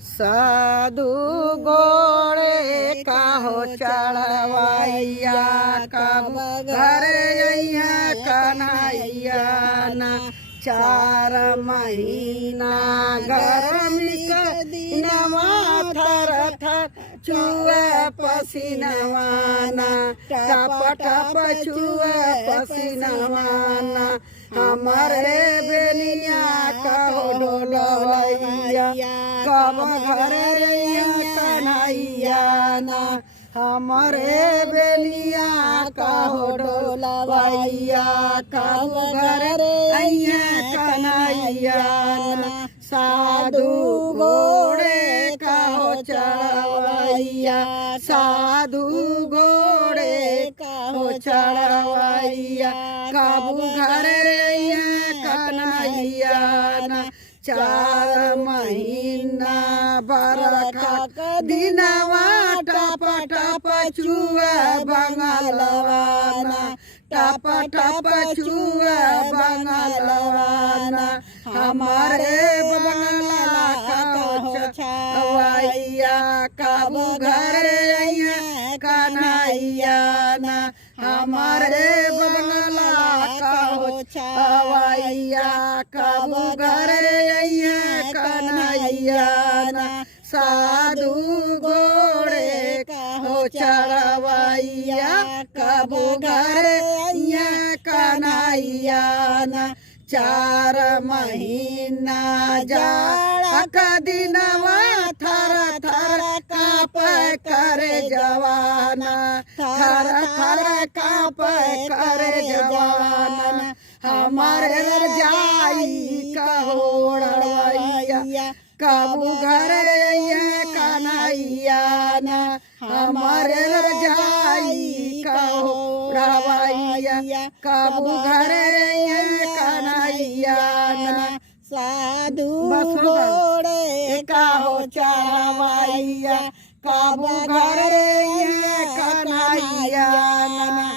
साधु गोड़े काहो चढ़वाइया कब घर अइहा कन्हैया ना 4 महीना गर्मी के दिनवा थर थर चुए पसीनवा ना टप टप चुए पसीनवा ना हमारे बेनिया कहो डोलवैया कब घर अइहा कन्हैया ना हमारे बेनिया कहो डोलवैया कब घर अइहा कन्हैया ना साधु घोड़े कहो चढ़वैया साधु घोड़े कहो चढ़वैया कब घर अइहा कन्हैया ना 4 महीना बरखा दिनवा टप टप चुए बंगलवा ना टप टप चुए बंगलवा ना हमारे बंगला कहो चढ़वैया कब घर अइहा कन्हैया ना हमारे बंगला कहो चढ़वैया कब घर अइहा कन्हैया ना साधु घोड़े कहो चढ़वैया कब घर अइहा कन्हैया ना 4 महीना जाड़ा का दिनवा थर थर काप कर जवाना थर थर काप कर जवाना हमारे जाई कहो डरवैया कब घर अइहा कन्हैया ना हमारे जाई कहो डरवैया कब घर अइहा कन्हैया ना साधु घोड़े कहो चढ़वैया कब घर अइहा कन्हैया ना।